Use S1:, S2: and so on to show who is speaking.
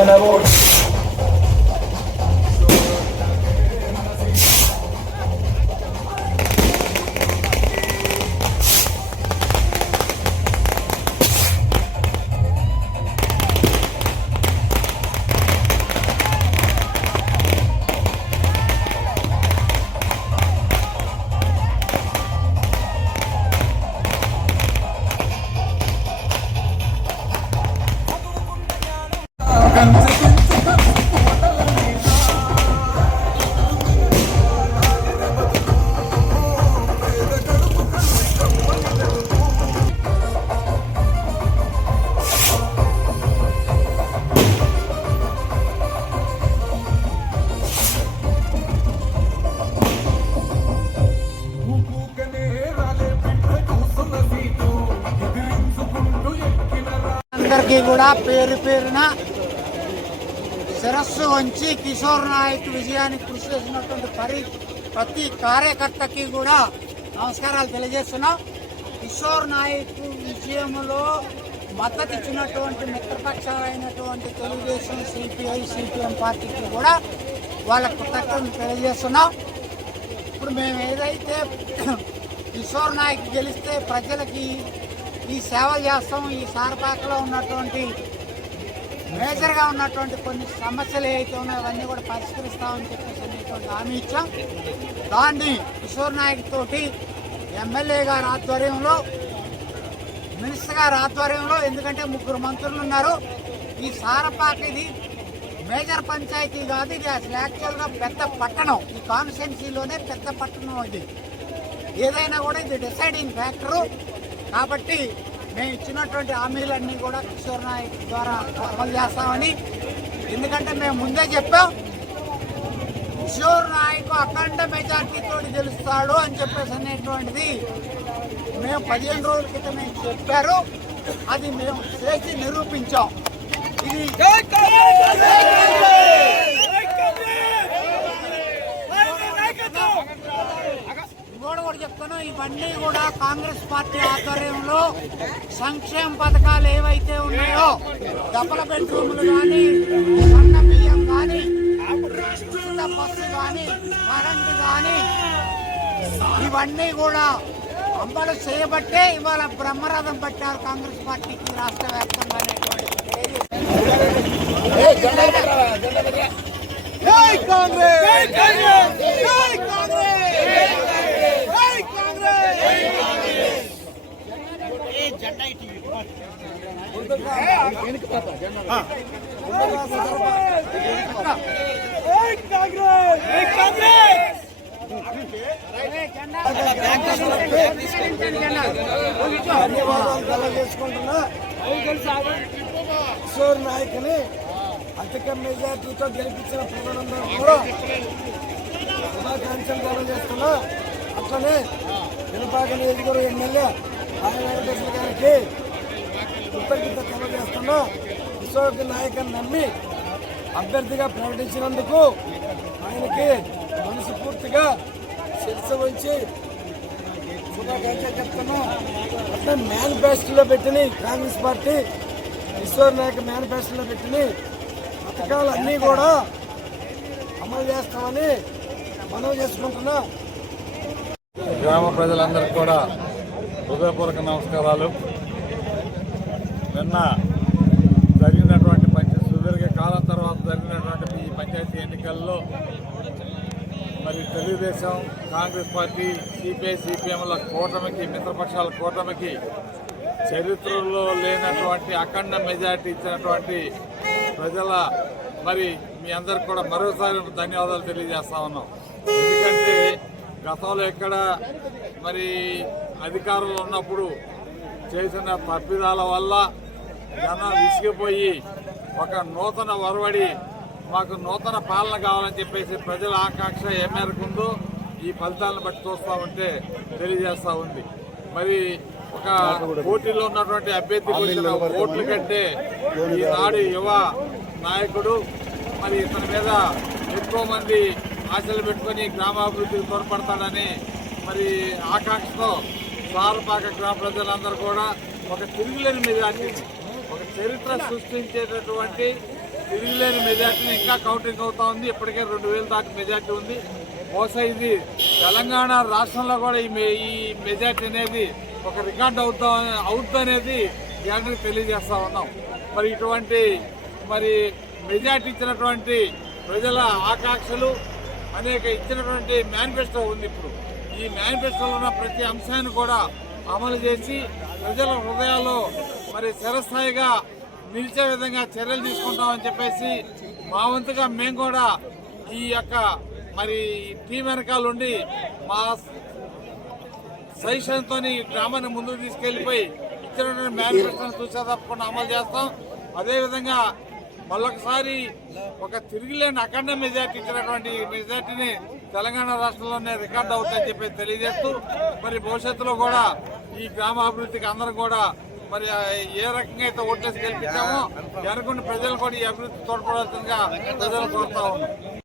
S1: మన ఓటు
S2: అందరికీ కూడా పేరు పేరున శిరస్సు వంచి కిషోర్ నాయక్ విజయానికి కృషి చేసినటువంటి పరి ప్రతి కార్యకర్తకి కూడా నమస్కారాలు తెలియజేస్తున్నాం. కిషోర్ నాయక్ విజయంలో మద్దతు ఇచ్చినటువంటి మిత్రపక్షాలైనటువంటి తెలుగుదేశం సిపిఐ సిపిఎం పార్టీకి కూడా వాళ్ళ కృతజ్ఞతలు తెలియజేస్తున్నాం. ఇప్పుడు మేము ఏదైతే కిషోర్ నాయక్ గెలిస్తే ప్రజలకి ఈ సేవలు చేస్తాం ఈ సారపాకలో ఉన్నటువంటి మేజర్గా ఉన్నటువంటి కొన్ని సమస్యలు ఏవైతే ఉన్నాయో అవన్నీ కూడా పరిష్కరిస్తామని చెప్పేసి అనేటువంటి హామీ ఇచ్చాం. దాన్ని కిషోర్ నాయక్ తోటి ఎమ్మెల్యే గారి ఆధ్వర్యంలో మినిస్టర్ గారి ఆధ్వర్యంలో ఎందుకంటే ముగ్గురు మంత్రులు ఉన్నారు. ఈ సారపాక ఇది మేజర్ పంచాయతీ కాదు ఇది అసలు యాక్చువల్గా పెద్ద పట్టణం. ఈ కాన్స్టిట్యున్సీలోనే పెద్ద పట్టణం ఇది. ఏదైనా కూడా ఇది డిసైడింగ్ ఫ్యాక్టరు కాబట్టి మేము ఇచ్చినటువంటి హామీలన్నీ కూడా కిషోర్ నాయక్ ద్వారా అమలు చేస్తామని ఎందుకంటే మేము ముందే చెప్పాం కిషోర్ నాయక్ అఖండ మెజార్టీతో గెలుస్తాడు అని చెప్పేసి అనేటువంటిది మేము పదిహేను రోజుల క్రితం మేము చెప్పారు అది మేము చేసి నిరూపించాం. ఇది ఇంకోటి కూడా చెప్తాను ఇవన్నీ కూడా కాంగ్రెస్ పార్టీ ఆధ్వర్యంలో సంక్షేమ పథకాలు ఏవైతే ఉన్నాయో డబల్ బెడ్రూమ్లు కానీ సన్న బియ్యం కానీ బస్సు కానీ కరెంటు కానీ ఇవన్నీ కూడా అమలు చేయబట్టే ఇవాళ బ్రహ్మరథం పట్టారు కాంగ్రెస్ పార్టీకి రాష్ట్ర వ్యాప్తంగా అనేటువంటి కాంగ్రెస్ జై కాంగ్రెస్ జై కాంగ్రెస్ జై కాంగ్రెస్
S3: ధన్యవాదాలు. తెలియజేసుకుంటున్నా కిషోర్ నాయక్ని అధిక మెజార్టీతో గెలిపించిన ప్రజలందరూ కూడా శుభాకాంక్షలు తెలియజేస్తున్నా అట్లనే వినపాక నియోజకవర్గ ఎమ్మెల్యే ఆయన వెంకటేశ్వర గారికి కృతజ్ఞత తెలియజేస్తున్నా. కిషోర్ నాయకుని నమ్మి అభ్యర్థిగా ప్రకటించినందుకు ఆయనకి మనసు పూర్తిగా శిరస ఉంచి చెప్తున్నా. అట్లా మేనిఫెస్టోలో పెట్టిన కాంగ్రెస్ పార్టీ ఈశ్వర్ నాయక్ మేనిఫెస్టోలో పెట్టిన పథకాలు అన్నీ కూడా అమలు చేస్తామని మనం చేసుకుంటున్నా.
S4: గ్రామ ప్రజలందరికీ కూడా హృదయపూర్వక నమస్కారాలు. నిన్న జరిగినటువంటి పంచాయతీ సుదీర్ఘ కాలం తర్వాత జరిగినటువంటి ఈ పంచాయతీ ఎన్నికల్లో మరి తెలుగుదేశం కాంగ్రెస్ పార్టీ సిపిఐ సిపిఎంల కూటమికి మిత్రపక్షాల కూటమికి చరిత్రలో లేనటువంటి అఖండ మెజార్టీ ఇచ్చినటువంటి ప్రజల మరి మీ అందరికి కూడా మరోసారి ధన్యవాదాలు తెలియజేస్తా ఉన్నాం. ఎందుకంటే గతంలో ఎక్కడ మరి అధికారంలో ఉన్నప్పుడు చేసిన తప్పిదాల వల్ల జనం విసిగిపోయి ఒక నూతన వరవడి మాకు నూతన పాలన కావాలని చెప్పేసి ప్రజల ఆకాంక్ష ఏ మేరకు ఉందో ఈ ఫలితాలను బట్టి చూస్తా ఉంటే తెలియజేస్తా ఉంది. మరి ఒక పోటీలో ఉన్నటువంటి అభ్యర్థి వచ్చిన ఓట్ల కంటే ఈనాడు యువ నాయకుడు మరి ఇతని మీద ఎక్కువ మంది ఆశలు పెట్టుకొని గ్రామాభివృద్ధికి తోడ్పడతాడని మరి ఆకాంక్షతో సారపాక గ్రామ ప్రజలందరూ కూడా ఒక తిరుగులేని మెజార్టీ ఒక చరిత్ర సృష్టించేటటువంటి తిరిగిలేని మెజార్టీని ఇంకా కౌంటింగ్ అవుతా ఉంది. ఇప్పటికే రెండు వేల దాటి మెజార్టీ ఉంది. బహుశా ఇది తెలంగాణ రాష్ట్రంలో కూడా ఈ మె- ఈ మెజార్టీ అనేది ఒక రికార్డ్ అవుతా అవుద్దనేది అనేది తెలియజేస్తా ఉన్నాం. మరి ఇటువంటి మరి మెజార్టీ ఇచ్చినటువంటి ప్రజల ఆకాంక్షలు అనేక ఇచ్చినటువంటి మేనిఫెస్టో ఉంది ఇప్పుడు. ఈ మేనిఫెస్టోలో ఉన్న ప్రతి అంశాన్ని కూడా అమలు చేసి ప్రజల హృదయాల్లో మరి చిరస్థాయిగా నిలిచే విధంగా చర్యలు తీసుకుంటామని చెప్పేసి మా వంతుగా మేము కూడా ఈ యొక్క మరి టీం వెనకాల ఉండి మా సజెషన్తో ఈ గ్రామాన్ని ముందుకు తీసుకెళ్ళిపోయి ఇచ్చినటువంటి మేనిఫెస్టోని చూసే తప్పకుండా అమలు చేస్తాం. అదేవిధంగా మళ్ళొకసారి ఒక తిరిగిలేని అఖండ మెజార్టీ ఇచ్చినటువంటి మెజార్టీని తెలంగాణ రాష్ట్రంలోనే రికార్డు అవుతుందని చెప్పి తెలియజేస్తూ మరి భవిష్యత్తులో కూడా ఈ గ్రామాభివృద్ధికి అందరం కూడా మరి ఏ రకంగా అయితే ఓట్లేసి గెలిపించామో వెనకుండా ప్రజలు కూడా ఈ అభివృద్ధి తోడ్పడాల్సిందిగా ప్రజలు కోరుతా ఉన్నాం.